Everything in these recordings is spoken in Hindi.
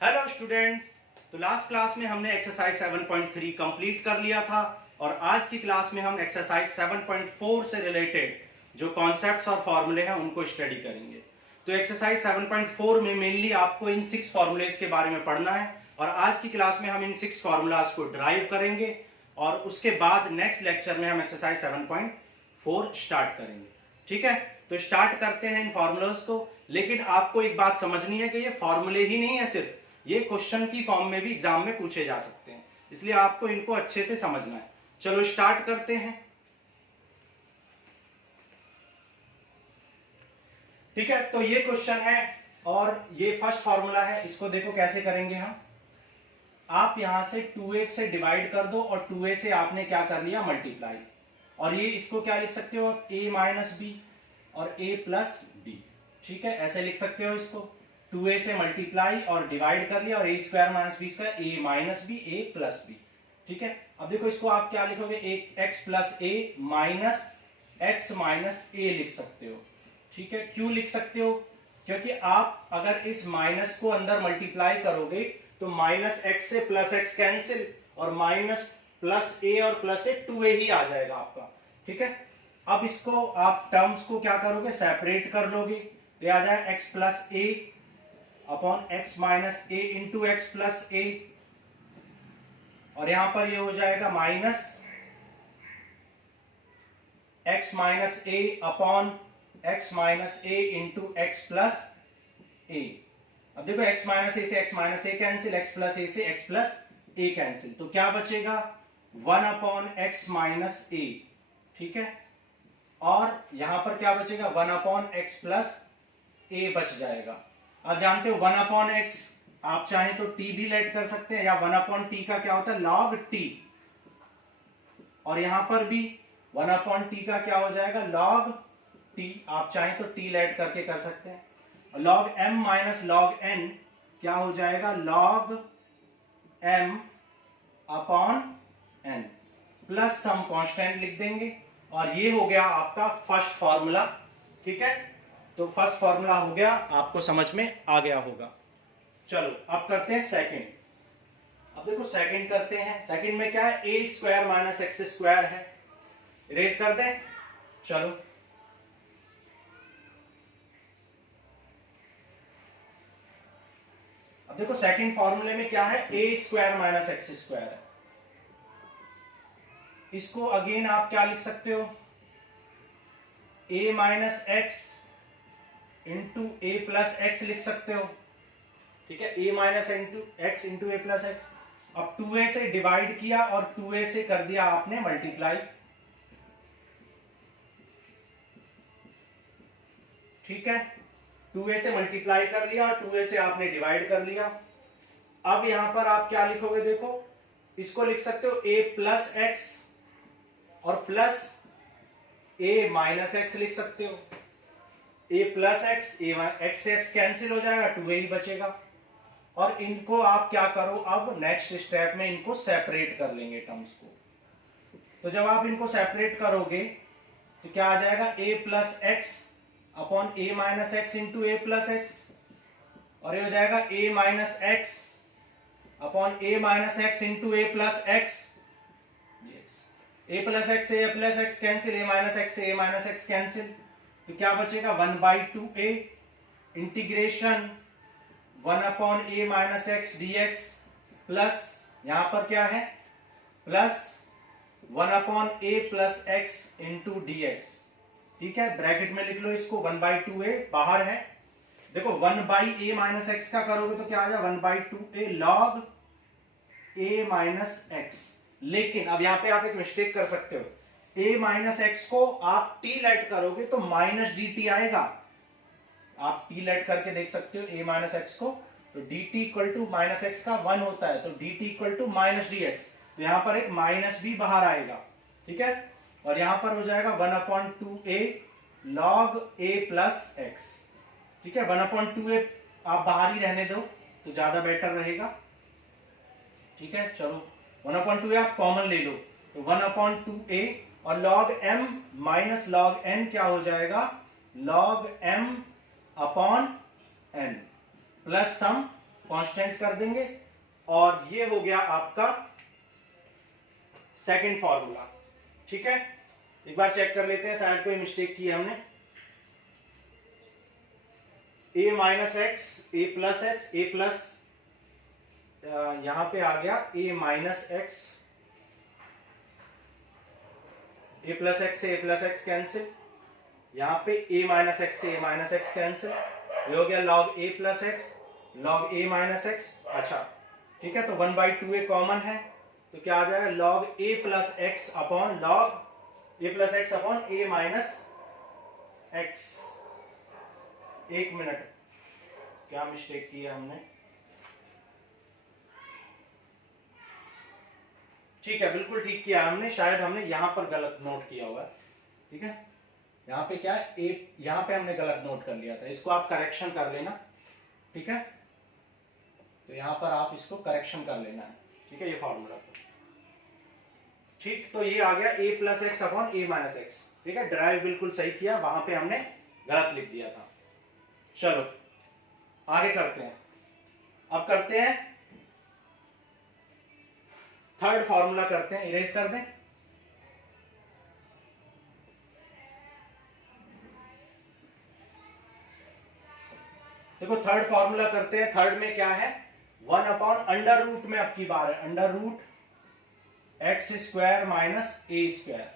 Hello students. तो लास्ट क्लास में हमने एक्सरसाइज 7.3 कंप्लीट कर लिया था और आज की क्लास में हम एक्सरसाइज 7.4 से रिलेटेड जो कॉन्सेप्ट्स और फॉर्मूले हैं उनको स्टडी करेंगे। तो एक्सरसाइज 7.4 में मेनली आपको इन 6 फॉर्मूलेज के बारे में पढ़ना है और आज की क्लास में हम इन 6 फॉर्मूलाज को ड्राइव करेंगे और उसके बाद नेक्स्ट लेक्चर में हम एक्सरसाइज 7.4 स्टार्ट करेंगे। ठीक है, तो स्टार्ट करते हैं इन फॉर्मूलाज को। लेकिन आपको एक बात समझनी है कि ये फॉर्मूले ही नहीं है, सिर्फ ये क्वेश्चन की फॉर्म में भी एग्जाम में पूछे जा सकते हैं, इसलिए आपको इनको अच्छे से समझना है। चलो स्टार्ट करते हैं। ठीक है, तो ये क्वेश्चन है और ये फर्स्ट फॉर्मूला है। इसको देखो कैसे करेंगे हम। आप यहां से 2a से डिवाइड कर दो और 2a से आपने क्या कर लिया, मल्टीप्लाई। और ये इसको क्या लिख सकते हो, a माइनस बी और a प्लस बी। ठीक है, ऐसे लिख सकते हो इसको। 2a से मल्टीप्लाई और डिवाइड कर लिया और a square minus b square, a minus b a plus b. ठीक है, अब देखो इसको आप क्या लिखोगे, एक x plus a minus x minus a लिख सकते हो। ठीक है, क्यों लिख सकते हो, क्योंकि आप अगर इस माइनस को अंदर मल्टीप्लाई करोगे तो माइनस x से प्लस x कैंसिल और माइनस प्लस a और प्लस a 2a ही आ जाएगा आपका। ठीक है, अब इसको आप टर्म्स को क्या करोगे, सेपरेट कर लोगे तो आ जाए x plus a upon x minus a into x plus a, और यहां पर ये हो जाएगा minus x minus a upon x minus a into x plus a। अब देखो x माइनस a से x minus a cancel, x plus a से x प्लस a कैंसिल, तो क्या बचेगा 1 अपॉन x माइनस a। ठीक है, और यहां पर क्या बचेगा 1 अपॉन x प्लस a बच जाएगा। अब जानते हो 1 अपॉन x आप चाहें तो t भी लेट कर सकते हैं, या 1 अपॉन t का क्या होता है, log t, और यहां पर भी 1 अपॉन t का क्या हो जाएगा, log t। आप चाहें तो t लेट करके कर सकते हैं। log m minus log n क्या हो जाएगा, log m upon n plus some constant लिख देंगे, और ये हो गया आपका फर्स्ट फॉर्मूला। ठीक है, तो फर्स्ट फॉर्मूला हो गया, आपको समझ में आ गया होगा। चलो अब करते हैं सेकंड। अब देखो सेकंड करते हैं। सेकंड में क्या है, a square minus x square है, इरेज कर दें। चलो अब देखो सेकंड फॉर्मूले में क्या है, a square minus x square है। इसको अगेन आप क्या लिख सकते हो, a minus x into A plus x लिख सकते हो। ठीक है, a minus x into A plus x. अब 2a से डिवाइड किया और 2a से कर दिया आपने मल्टीप्लाई। ठीक है, 2a से मल्टीप्लाई कर लिया और 2a से आपने डिवाइड कर लिया। अब यहां पर आप क्या लिखोगे, देखो इसको लिख सकते हो a प्लस एक्स और प्लस a माइनस एक्स लिख सकते हो। a प्लस एक्स, एक्स से एक्स कैंसिल हो जाएगा, 2a ही बचेगा। और इनको आप क्या करो, अब नेक्स्ट स्टेप में इनको सेपरेट कर लेंगे टर्म्स को। तो जब आप इनको सेपरेट करोगे तो क्या आ जाएगा, a plus x upon a minus x into A plus x, और ये हो जाएगा a minus x upon a minus x into A plus x. a plus x से a plus x cancel, a minus x से a माइनस एक्स कैंसिल, तो क्या बचेगा 1/2a integration 1 upon a minus x dx plus यहां पर क्या है, plus 1 upon a plus x into dx। ठीक है, ब्रैकेट में लिख लो इसको, 1/2a बाहर है। देखो 1/a माइनस एक्स का करोगे तो क्या आ जाएगा 1/2a log a minus x. लेकिन अब यहां पे आप एक मिस्टेक कर सकते हो, a माइनस एक्स को आप t लेट करोगे तो माइनस dt आएगा। आप t लेट करके देख सकते हो a माइनस एक्स को, तो dt equal to minus x का 1 होता है, तो dt equal to minus d x, तो यहां पर एक माइनस भी बाहर आएगा। ठीक है, और यहां पर हो जाएगा 1/2a log a plus x. ठीक है, 1/2a आप बाहर ही रहने दो तो ज्यादा बेटर रहेगा। ठीक है, चलो 1/2a आप कॉमन ले लो, तो 1/2a और log m minus log n क्या हो जाएगा, log m upon n plus some constant कर देंगे, और ये हो गया आपका सेकंड फॉर्मूला। ठीक है, एक बार चेक कर लेते हैं, शायद कोई मिस्टेक की है हमने। a minus x, A plus x, A plus, यहां पे आ गया a minus x, A plus x से ए प्लस एक्स कैंसिल, यहां पे a माइनस एक्स से a माइनस एक्स कैंसिल, ये हो गया log a plus x log a minus x. अच्छा ठीक है, तो 1/2a कॉमन है, तो क्या आ जाएगा log a plus x upon log a plus x upon a minus x. एक मिनट, क्या मिस्टेक की है हमने? ठीक है, बिल्कुल ठीक किया हमने, शायद हमने यहां पर गलत नोट किया होगा। ठीक है, यहाँ पे क्या है, यहाँ पे हमने गलत नोट कर लिया था, इसको आप करेक्शन कर लेना। ठीक है, तो यहाँ पर आप इसको करेक्शन कर लेना है। ठीक है, ये फॉर्मूला ठीक, तो ये आ गया a plus x upon A minus x. ठीक है, ड्राइव बिल्कुल सही किया, वहां पे हमने गलत लिख दिया था। चलो आगे करते हैं, अब करते हैं थर्ड फॉर्मूला करते हैं, इरेज कर दें। देखो थर्ड फॉर्मूला करते हैं, थर्ड में क्या है, 1 अपॉन अंडर रूट में अब की बार है, under root x square minus ए स्क्वायर।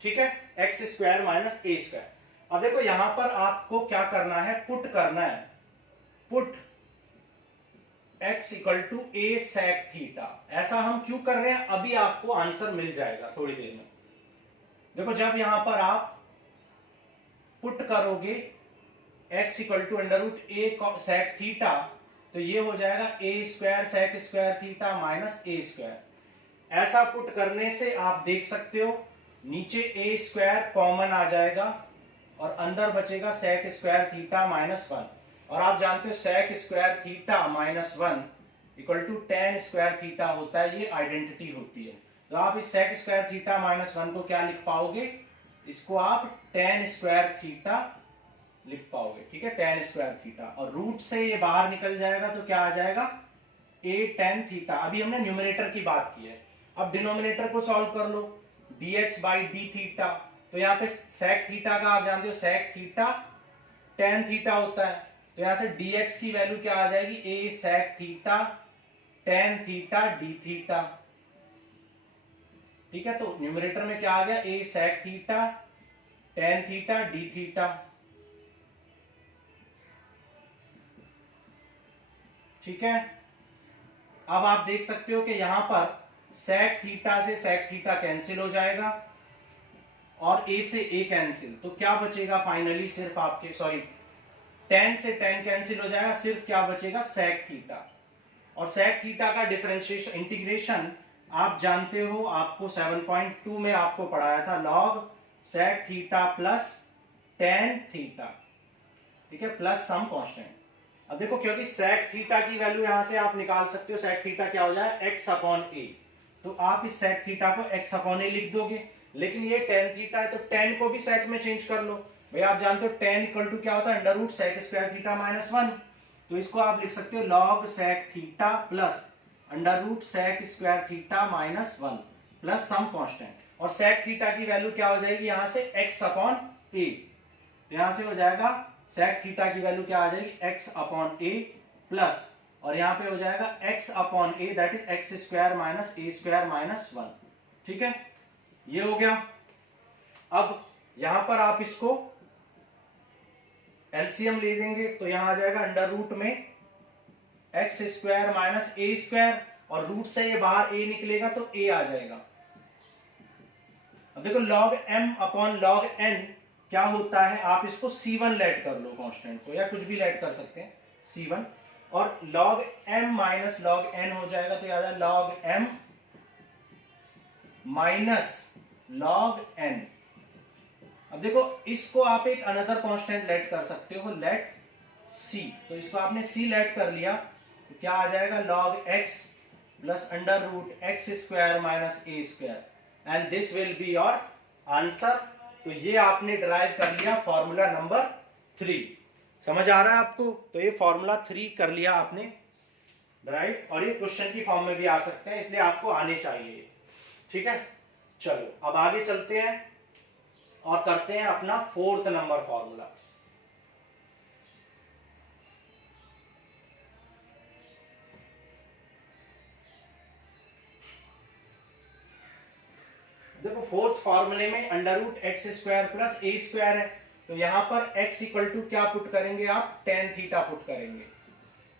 ठीक है, एक्स स्क्वायर माइनस ए स्क्वायर। अब देखो यहां पर आपको क्या करना है, पुट करना है, put x equal to a sec theta. ऐसा हम क्यों कर रहे हैं, अभी आपको आंसर मिल जाएगा थोड़ी देर में। देखो जब यहां पर आप पुट करोगे x equal to under root A sec theta, तो ये हो जाएगा A square sec square theta minus A square. ऐसा पुट करने से आप देख सकते हो नीचे ए स्क्वायर कॉमन आ जाएगा और अंदर बचेगा सेक स्क्वायर थीटा माइनस 1, और आप जानते हो sec square theta minus 1 equal to tan square theta होता है, ये आइडेंटिटी होती है। तो आप इस सेक स्क्वायर थीटा माइनस 1 को क्या लिख पाओगे, इसको आप टेन स्क्वायर थीटा लिख पाओगे। ठीक है, टेन स्क्वायर थीटा, और रूट से ये बाहर निकल जाएगा तो क्या आ जाएगा, ए टेन थीटा। अभी हमने न्यूमरेटर की बात की है, अब डिनोमिनेटर को सॉल्व कर लो, dx बाई डी थीटा। तो यहाँ पे सेक थीटा का आप जानते हो सेक थीटा टेन थीटा होता है, तो यहां से dx की वैल्यू क्या आ जाएगी, A sec theta tan theta D theta. ठीक है, तो न्यूमरेटर में क्या आ गया, A sec theta tan theta D theta. ठीक है, अब आप देख सकते हो कि यहां पर सेक थीटा से सेक थीटा कैंसिल हो जाएगा और ए से ए कैंसिल, तो क्या बचेगा फाइनली, सिर्फ आपके सॉरी टेन से टेन कैंसिल हो जाएगा, सिर्फ क्या बचेगा, सेक थीटा। और सेक थीटा का डिफरेंशिएशन इंटीग्रेशन आप जानते हो, आपको 7.2 में आपको पढ़ाया था, log sec theta plus tan theta. ठीक है, प्लस सम कांस्टेंट। अब देखो क्योंकि सेक थीटा की वैल्यू यहां से आप निकाल सकते हो, सेक थीटा क्या हो जाए, एक्स अपॉन ए, तो आप इस सेक थीटा को एक्स अपॉन ए लिख दोगे, लेकिन ये टेन थीटा है तो टेन को भी सेक में चेंज कर लो। भाई आप जानते हो टेन इक्वल टू क्या होता है, under root sec square theta minus 1, तो इसको आप लिख सकते हो log sec theta plus under root sec square theta minus 1 plus some constant, और सेक थीटा की वैल्यू क्या हो जाएगी यहां से, एक्स अपॉन ए, यहां से हो जाएगा सेक थीटा की वैल्यू क्या आ जाएगी, एक्स अपॉन ए प्लस, और यहां पे हो जाएगा x upon A that is x square minus A square minus 1। ठीक है, ये हो गया। अब यहां पर आप इसको एलसीएम ले देंगे तो यहां आ जाएगा अंडर रूट में एक्स स्क्वायर माइनस ए स्क्वायर, और रूट से ये बाहर ए निकलेगा तो ए आ जाएगा। अब देखो log m upon log n क्या होता है, आप इसको C1 लेट कर लो कांस्टेंट को, या कुछ भी लेट कर सकते हैं C1, और log m minus log n हो जाएगा, तो याद है log m minus log n। अब देखो इसको आप एक अनदर कांस्टेंट लेट कर सकते हो, लेट c, तो इसको आपने c लेट कर लिया तो क्या आ जाएगा, log x plus under root x square minus A square, and this will be your answer. तो ये आपने डिराइव कर लिया फॉर्मूला नंबर 3। समझ आ रहा है आपको, तो ये फॉर्मूला 3 कर लिया आपने राइट, और ये क्वेश्चन की फॉर्म में भी आ सकते हैं, इसलिए आपको आने चाहिए। ठीक है, चलो अब आगे चलते हैं और करते हैं अपना 4th नंबर फॉर्मूला। देखो 4th फॉर्मूले में under root x square plus A square है, तो यहां पर x इक्वल टू क्या पुट करेंगे आप, टेन थीटा पुट करेंगे।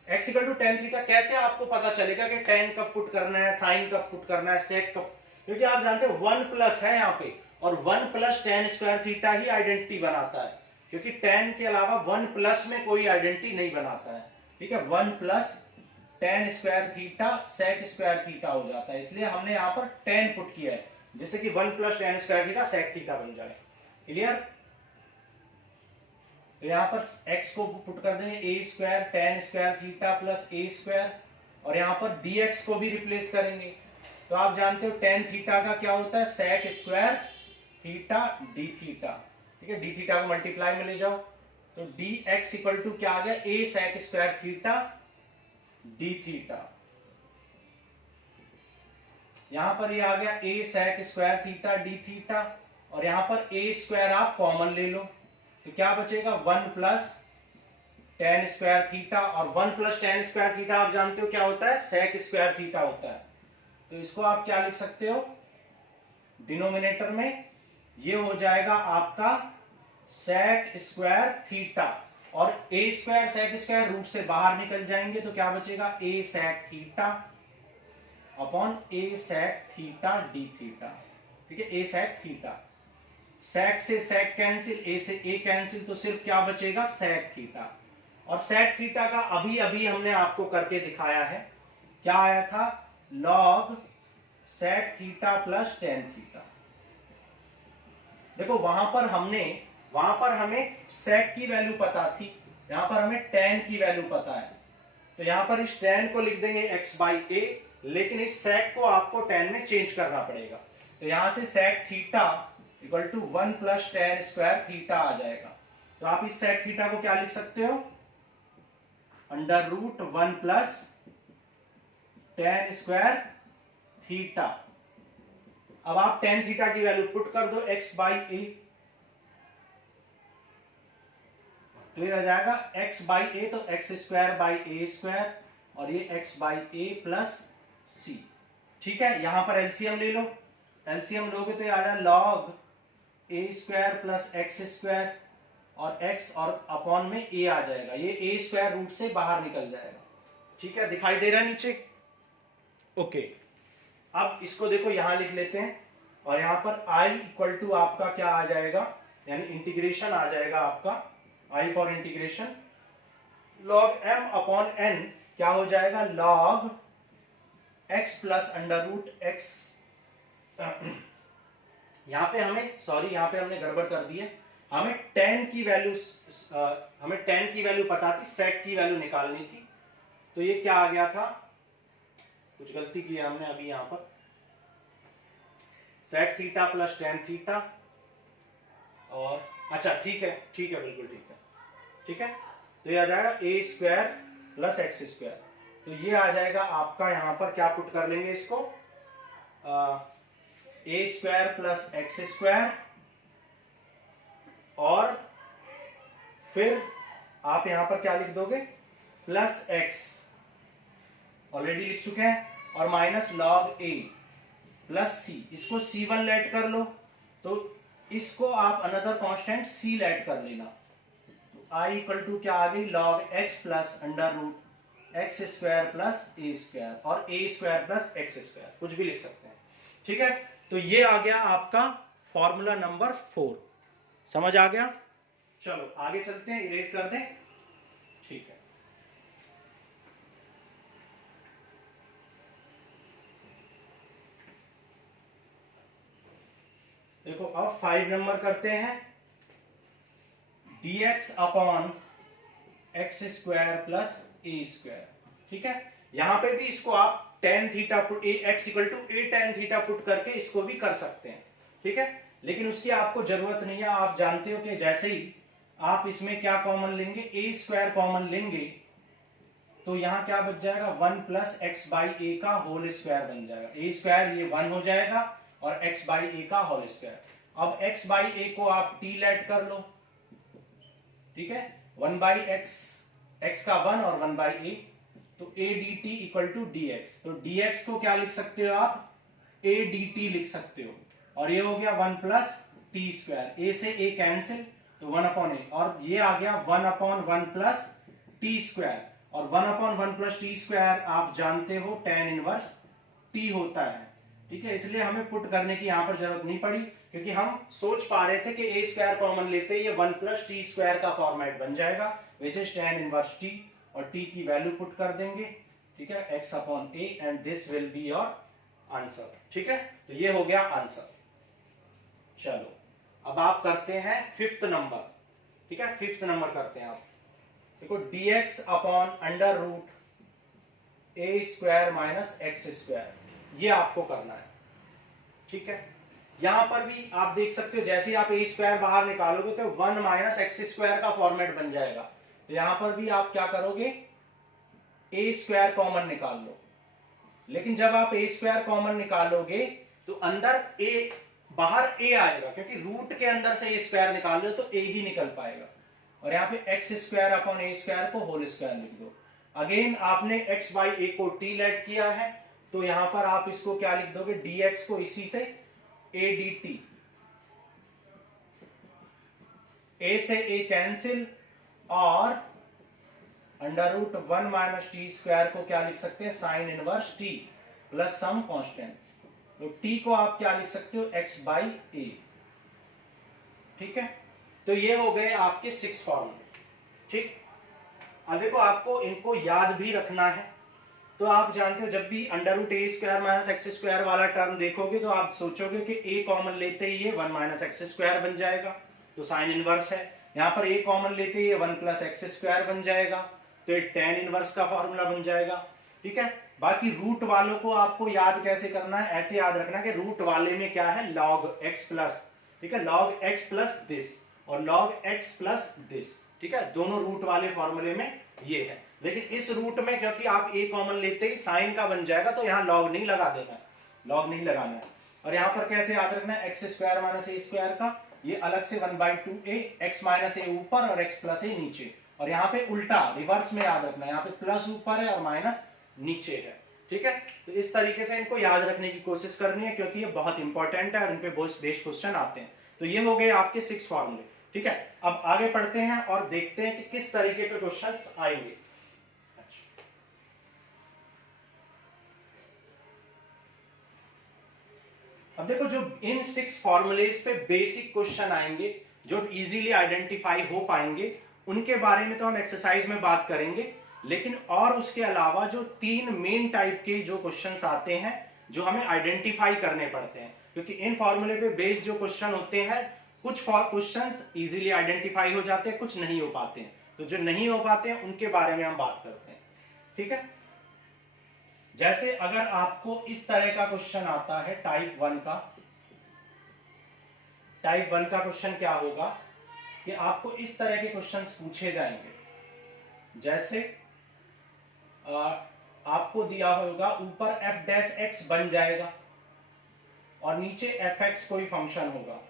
x equal to tan theta कैसे आपको पता चलेगा कि टेन कब पुट करना है, साइन कब पुट करना है, सेक कब, क्योंकि आप जानते हो 1 प्लस है यहाँ पे, और 1 प्लस टेन स्क्वायर थीटा ही आइडेंटिटी बनाता है, क्योंकि टेन के अलावा 1 प्लस में कोई आइडेंटिटी नहीं बनाता है। ठीक है, 1 plus tan square theta sec square theta हो जाता है, इसलिए हमने यहाँ पर 10 पुट किया है, जिससे कि 1 plus tan square theta sec theta बन जाए। क्लियर, तो यहां पर x को पुट कर देंगे A square tan square theta plus A square, और यहां पर dx को भी रिप्लेस करेंगे। तो आप जानते हो टेन थीटा का क्या होता है, sec square theta D theta. ठीक है, डी थीटा को मल्टीप्लाई में ले जाओ, तो dx इक्वल टू क्या आ गया, A sec square theta D theta. यहां पर ये आ गया A sec square theta D theta, और यहां पर ए स्क्वायर आप कॉमन ले लो, तो क्या बचेगा 1 प्लस टेन स्क्वायर थीटा, और 1 प्लस टेन स्क्वायर थीटा आप जानते हो क्या होता है, सेक स्क्वायर थीटा होता है। तो इसको आप क्या लिख सकते हो, डिनोमिनेटर में ये हो जाएगा आपका सेक स्क्वायर थीटा, और A square sec square root से बाहर निकल जाएंगे, तो क्या बचेगा ए सेक थीटा अपॉन ए सेक थीटा डी थीटा। ठीक है, ए सेक थीटा, सेक से सेक कैंसिल, ए से ए कैंसिल, तो सिर्फ क्या बचेगा सेक थीटा। और सेक थीटा का अभी अभी हमने आपको करके दिखाया है, क्या आया था, log sec theta plus tan theta. देखो वहां पर हमें सेक की वैल्यू पता थी, यहां पर हमें टेन की वैल्यू पता है, तो यहां पर इस टेन को लिख देंगे x बाई ए, लेकिन इस सेक को आपको टेन में चेंज करना पड़ेगा, तो यहां से sec theta equal to 1 plus tan square theta आ जाएगा। तो आप इस सेक थीटा को क्या लिख सकते हो, under root 1 plus tan square theta. अब आप टेन थीटा की वैल्यू पुट कर दो x बाई ए, तो ये आ जाएगा x बाई ए, तो x square by A square, और ये x बाई ए प्लस सी। ठीक है, यहां पर एलसीएम ले लो, एलसीएम लोगे तो ये आ जाए लॉग ए स्क्वायर प्लस एक्स स्क्वायर, और x और अपॉन में a आ जाएगा, ये a स्क्वायर रूट से बाहर निकल जाएगा। ठीक है, दिखाई दे रहा है नीचे, ओके। अब इसको देखो यहां लिख लेते हैं, और यहां पर i इक्वल टू आपका क्या आ जाएगा, यानी इंटीग्रेशन आ जाएगा आपका, i for integration log m upon n, क्या हो जाएगा, log x plus under root x। यहां पे हमने गड़बड़ कर दी है, हमें टेन की वैल्यू पता थी, सेक की वैल्यू निकालनी थी, तो ये क्या आ गया था, कुछ गलती की है हमने अभी यहां पर, sec theta plus tan theta, और अच्छा ठीक है बिल्कुल ठीक है, तो ये आ जाएगा A square plus X square, तो ये आ जाएगा आपका, यहां पर क्या पुट कर लेंगे इसको, ए स्क्वायर प्लस एक्स स्क्वायर, और फिर आप यहां पर क्या लिख दोगे, प्लस एक्स ऑलरेडी लिख चुके हैं, और माइनस लॉग ए प्लस सी, इसको C1 लेट कर लो, तो इसको आप अनदर कांस्टेंट C लेट कर लेना, तो I इक्वल टू क्या आ गई, log x plus under root x square plus A square, और A square plus X square, कुछ भी लिख सकते हैं। ठीक है, तो ये आ गया आपका फॉर्मूला नंबर 4, समझ आ गया। चलो आगे चलते हैं, इरेज कर दें। ठीक है, देखो अब 5 नंबर करते हैं, dx upon X square plus A square. ठीक है, यहां पे भी इसको आप tan theta put X equal to A tan theta put करके इसको भी कर सकते हैं। ठीक है, लेकिन उसकी आपको जरूरत नहीं है, आप जानते हो कि जैसे ही आप इसमें क्या कॉमन लेंगे, ए स्क्वायर कॉमन लेंगे, तो यहाँ क्या बच जाएगा 1 प्लस एक्स बाई ए का होल स्क्वायर बन जाएगा। ए स्क्वायर ये 1 हो जाएगा और एक्स बाई ए का होल स्क्वायर। अब एक्स बाई ए को आप टी लेट कर लो, ठीक है, 1 बाई एक्स का 1 और 1 बाई ए, तो a d t equal to d x. तो डी एक्स को क्या लिख सकते हो आप, ए डी टी लिख सकते हो, और ये हो गया 1 प्लस टी स्क्वायर, ए से ए कैंसिल तो 1 अपॉन ए, और ये आ गया 1 अपॉन 1 प्लस टी स्क्वायर, और 1 अपॉन 1 प्लस टी स्क्वायर आप जानते हो tan इनवर्स टी होता है, ठीक है, इसलिए हमें पुट करने की यहां पर जरूरत नहीं पड़ी, क्योंकि हम सोच पा रहे थे कि ए स्क्वायर कॉमन लेते ही ये 1 प्लस टी स्क्वायर का फॉर्मेट बन जाएगा, which is tan inverse T, और टी की वैल्यू पुट कर देंगे, ठीक है, x upon A, and this will be your answer, ठीक है, तो ये हो गया आंसर। चलो अब आप करते हैं 5th नंबर, ठीक है, 5th नंबर करते हैं आप, देखो dx अपॉन अंडर रूट ए स्क्वायर माइनस एक्स स्क्वायर, ये आपको करना है, ठीक है। यहां पर भी आप देख सकते हो जैसे ही आप ए स्क्वायर बाहर निकालोगे तो 1 माइनस एक्स स्क्वायर का फॉर्मेट बन जाएगा, तो यहां पर भी आप क्या करोगे, ए स्क्वायर कॉमन निकाल लो, लेकिन जब आप ए स्क्वायर कॉमन निकालोगे तो अंदर ए, बाहर ए आएगा, क्योंकि रूट के अंदर से ए स्क्वायर निकाल लो तो ए ही निकल पाएगा, और यहाँ पे एक्स स्क्वायर अपॉन ए स्क्वायर को होल स्क्वायर लिख दो। अगेन आपने एक्स बाई ए को टी लेट किया है, तो यहां पर आप इसको क्या लिख दोगे, डी एक्स को इसी से ए डी टी, ए से ए कैंसिल, और under root 1 minus t square को क्या लिख सकते हैं, sine inverse t plus some constant, तो टी को आप क्या लिख सकते हो, एक्स बाई ए, ठीक है। तो ये हो गए आपके 6 फॉर्मूले, ठीक। अब देखो आपको इनको याद भी रखना है, तो आप जानते हो जब भी अंडर रूट ए स्क्वायर माइनस एक्स स्क्वायर वाला टर्म देखोगे तो आप सोचोगे कि ए कॉमन लेते ही ये 1 माइनस एक्स स्क्वायर बन जाएगा, तो साइन इनवर्स है, यहाँ पर ए कॉमन लेते ही ये 1 प्लस एक्स स्क्वायर बन जाएगा, तो ये tan इनवर्स का फॉर्मूला बन जाएगा, ठीक है। बाकी रूट वालों को आपको याद कैसे करना है, ऐसे याद रखना कि रूट वाले में क्या है, log x प्लस, ठीक है, log x प्लस दिस और log x प्लस दिस, ठीक है, दोनों रूट वाले फॉर्मूले में ये है। लेकिन इस रूट में क्योंकि आप a कॉमन लेते ही साइन का बन जाएगा, तो यहाँ log नहीं लगा देना है, log नहीं लगाना है। और यहाँ पर कैसे याद रखना है, एक्स स्क्वायर माइनस ए स्क्वायर का ये अलग से 1/2a, x माइनस ए ऊपर और x प्लस ए नीचे, और यहाँ पे उल्टा रिवर्स में याद रखना है, यहाँ पे प्लस ऊपर है और माइनस नीचे है, ठीक है। तो इस तरीके से इनको याद रखने की कोशिश करनी है, क्योंकि ये बहुत इंपॉर्टेंट है और इन पे बहुत बेस क्वेश्चन आते हैं। तो ये हो गए आपके 6 फॉर्मूले, ठीक है। अब आगे पढ़ते हैं और देखते हैं कि किस तरीके के क्वेश्चंस आएंगे। अब देखो जो इन 6 फॉर्मूलेज पे बेसिक क्वेश्चन आएंगे, जो इजीली आइडेंटिफाई हो पाएंगे, उनके बारे में तो हम एक्सरसाइज में बात करेंगे, लेकिन और उसके अलावा जो 3 मेन टाइप के जो क्वेश्चंस आते हैं जो हमें आइडेंटिफाई करने पड़ते हैं, क्योंकि इन फॉर्मूले पे बेस्ड जो क्वेश्चन होते हैं, कुछ क्वेश्चंस इजीली आइडेंटिफाई हो जाते हैं, कुछ नहीं हो पाते हैं, तो जो नहीं हो पाते हैं उनके बारे में हम बात करते हैं, ठीक है। जैसे अगर आपको इस तरह का क्वेश्चन आता है टाइप 1 का, टाइप 1 का क्वेश्चन क्या होगा कि आपको इस तरह के क्वेश्चंस पूछे जाएंगे, जैसे आपको दिया होगा ऊपर f डैश x बन जाएगा और नीचे fx कोई फंक्शन होगा,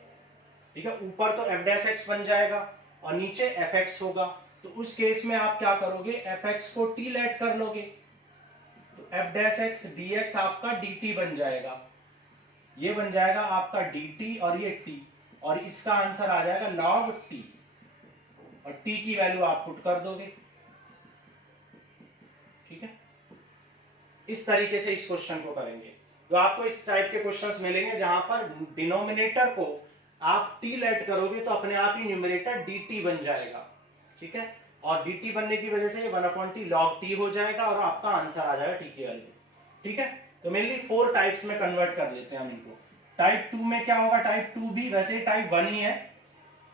ठीक है, ऊपर तो f डैश x बन जाएगा और नीचे fx होगा, तो उस केस में आप क्या करोगे, fx को t लेट कर लोगे, तो f डैश x dx आपका dt बन जाएगा, ये बन जाएगा आपका dt और ये t, और इसका आंसर आ जाएगा log t, और t की वैल्यू आप पुट कर दोगे, ठीक है। इस तरीके से इस क्वेश्चन को करेंगे, तो आपको इस टाइप के क्वेश्चंस मिलेंगे जहां पर डिनोमिनेटर को आप t लेट करोगे तो अपने आप ही न्यूमरेटर dt बन जाएगा, ठीक है, और dt बनने की वजह से 1/t log t हो जाएगा और आपका आंसर आ जाएगा t की वैल्यू, ठीक है। तो मेनली 4 टाइप्स में कन्वर्ट कर लेते हैं हम इनको। टाइप 2 में क्या होगा, टाइप 2 भी वैसे टाइप 1 ही है,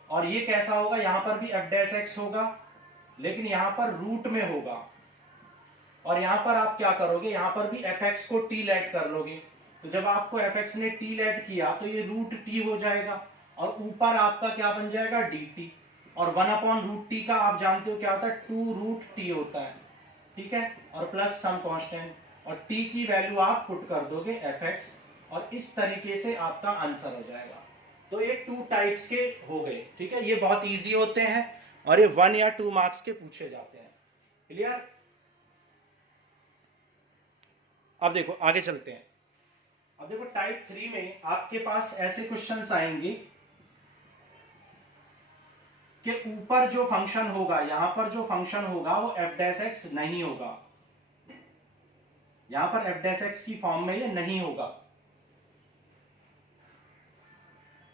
और ये कैसा होगा, यहां पर भी f डैश x होगा, लेकिन यहां पर रूट में होगा, और यहां पर आप क्या करोगे, यहां पर भी fx को t लेट कर लोगे, तो जब आपको fx ने t लेट किया तो ये रूट t हो जाएगा, और ऊपर आपका क्या बन जाएगा dt, और 1/√t का आप जानते हो क्या होता है, 2√t होता है, ठीक है, और प्लस सम कांस्टेंट, और t की वैल्यू आप पुट कर दोगे fx, और इस तरीके से आपका आंसर हो जाएगा। तो ये 2 टाइप्स के हो गए, ठीक है, ये बहुत इजी होते हैं और ये 1 या 2 मार्क्स के पूछे जाते हैं। क्लियर? अब देखो आगे चलते हैं। अब देखो टाइप 3 में आपके पास ऐसे क्वेश्चंस आएंगे कि ऊपर जो फंक्शन होगा, यहां पर जो फंक्शन होगा वो f डैश x नहीं होगा, यहां पर f डैश x की फॉर्म में ये नहीं होगा,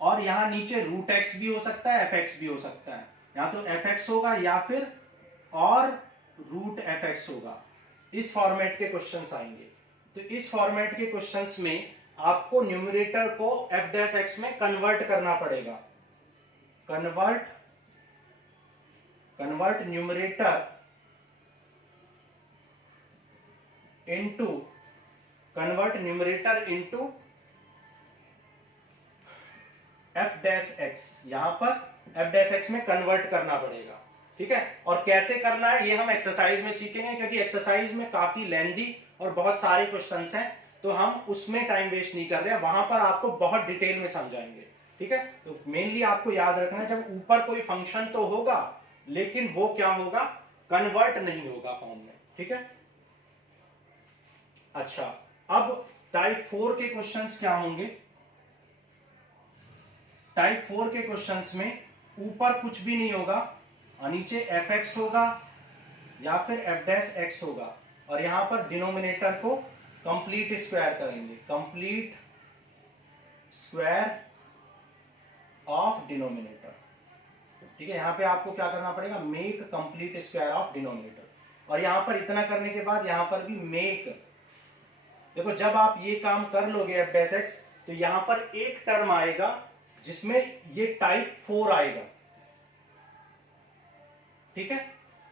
और यहां नीचे रूट x भी हो सकता है, fx भी हो सकता है, या तो fx होगा या फिर और रूट fx होगा। इस फॉर्मेट के क्वेश्चंस आएंगे। तो इस फॉर्मेट के क्वेश्चंस में आपको न्यूमरेटर को f डैश x में कन्वर्ट करना पड़ेगा। Convert numerator into f dash x, यहां पर f डैश x में कन्वर्ट करना पड़ेगा, ठीक है। और कैसे करना है ये हम एक्सरसाइज में सीखेंगे, क्योंकि एक्सरसाइज में काफी लेंथी और बहुत सारे क्वेश्चंस हैं, तो हम उसमें टाइम वेस्ट नहीं कर रहे हैं, वहां पर आपको बहुत डिटेल में समझाएंगे, ठीक है। तो मेनली आपको याद रखना है, जब ऊपर कोई फंक्शन तो होगा लेकिन वो क्या होगा, कन्वर्ट नहीं होगा फॉर्म में, ठीक है। अच्छा, अब टाइप 4 के क्वेश्चंस क्या होंगे। टाइप 4 के क्वेश्चंस में ऊपर कुछ भी नहीं होगा और नीचे fx होगा या फिर f डैश x होगा, और यहां पर डिनोमिनेटर को कंप्लीट स्क्वायर करेंगे, कंप्लीट स्क्वायर ऑफ डिनोमिनेटर, ठीक है। यहां पे आपको क्या करना पड़ेगा, make complete square of denominator, और यहां पर इतना करने के बाद यहां पर भी मेक। देखो जब आप ये काम कर लोगे f डैश x, तो यहां पर एक टर्म आएगा जिसमें ये टाइप 4 आएगा, ठीक है।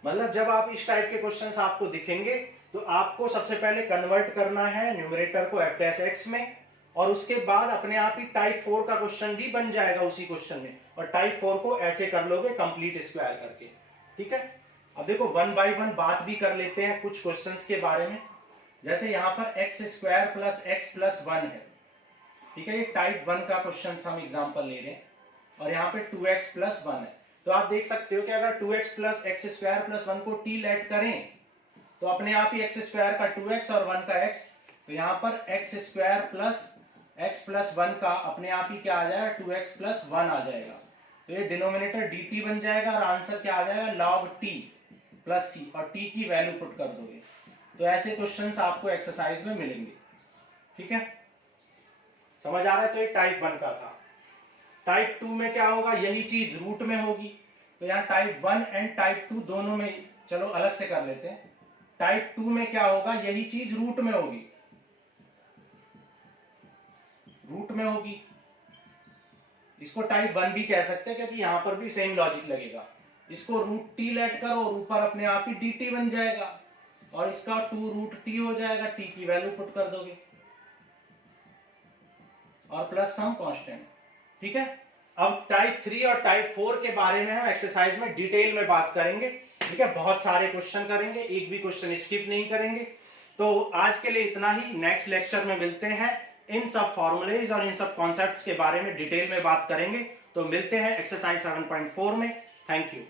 मतलब जब आप इस टाइप के क्वेश्चंस आपको दिखेंगे तो आपको सबसे पहले कन्वर्ट करना है न्यूमरेटर को f डैश x में, और उसके बाद अपने आप ही टाइप 4 का क्वेश्चन भी बन जाएगा उसी क्वेश्चन में, और टाइप 4 को ऐसे कर लोगे कंप्लीट स्क्वायर करके, ठीक है। अब देखो 1 बाय 1 बात भी कर लेते हैं कुछ क्वेश्चंस के बारे में। जैसे यहां पर x square plus x plus 1 है, ठीक है, ये टाइप 1 का क्वेश्चन हम एग्जांपल ले रहे हैं, और यहाँ पे 2x प्लस 1 है। तो आप देख सकते हो कि अगर 2x plus x square plus 1 को t लेट करें तो अपने आप ही x स्क्वायर का 2x और 1 का x, तो यहाँ पर x square plus x plus 1 का अपने आप ही क्या आ जाएगा, 2x प्लस 1 आ जाएगा। तो ये डिनोमिनेटर dt बन जाएगा और आंसर क्या आ जाएगा, log t प्लस c, और t की वैल्यू पुट कर दोगे। तो ऐसे क्वेश्चंस आपको एक्सरसाइज में मिलेंगे, ठीक है, समझ आ रहा है। तो ये टाइप 1 का था। टाइप 2 में क्या होगा, यही चीज रूट में होगी। तो यहाँ टाइप 1 एंड टाइप 2 दोनों में, चलो अलग से कर लेते हैं। टाइप 2 में क्या होगा, यही चीज रूट में होगी, रूट में होगी। इसको टाइप 1 भी कह सकते हैं क्योंकि यहां पर भी सेम लॉजिक लगेगा। इसको रूट टी लेट करो और ऊपर अपने आप ही dt बन जाएगा, और इसका 2 रूट टी हो जाएगा, t की वैल्यू पुट कर दोगे और प्लस सम कांस्टेंट, ठीक है। अब टाइप 3 और टाइप 4 के बारे में हम एक्सरसाइज में डिटेल में बात करेंगे, ठीक है। बहुत सारे क्वेश्चन करेंगे, एक भी क्वेश्चन स्किप नहीं करेंगे। तो आज के लिए इतना ही, नेक्स्ट लेक्चर में मिलते हैं, इन सब फॉर्मूलेज और इन सब कॉन्सेप्ट्स के बारे में डिटेल में बात करेंगे। तो मिलते हैं एक्सरसाइज 7.4 में। Thank you.